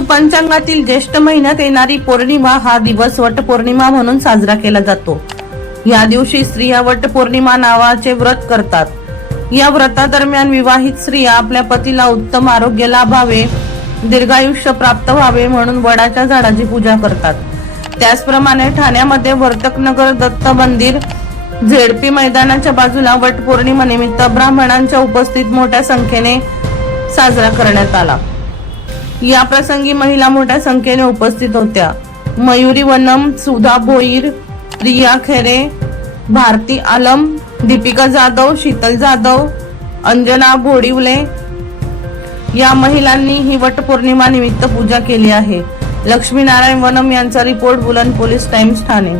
पंचांगातील ज्येष्ठ महिन्यात येणारी पौर्णिमा हा दिवस वटपौर्णिमा म्हणून साजरा केला जातो. या दिवशी स्त्रिया वटपौर्णिमा नावाचे व्रत करतात. या व्रतादरम्यान विवाहित स्त्रिया आपल्या पतीला उत्तम आरोग्य लाभावे दीर्घायुष्य प्राप्त व्हावे म्हणून वडाच्या झाडाची पूजा करतात. त्याचप्रमाणे ठाण्यामध्ये वर्तकनगर दत्त मंदिर झेडपी मैदानाच्या बाजूला वटपौर्णिमा निमित्त ब्राह्मणांच्या उपस्थित मोठ्या संख्येने साजरा करण्यात आला. या प्रसंगी महिला मोठ्या संख्येने उपस्थित होत्या. मयुरी वनम सुधा भोईर प्रिया खेरे भारती आलम दीपिका जाधव शीतल जाधव अंजना भोडिवले या महिलांनी ही वटपौर्णिमा निमित्त पूजा केली आहे. लक्ष्मीनारायण वनम यांचा रिपोर्ट बुलंद पोलीस टाइम्स ठाणे.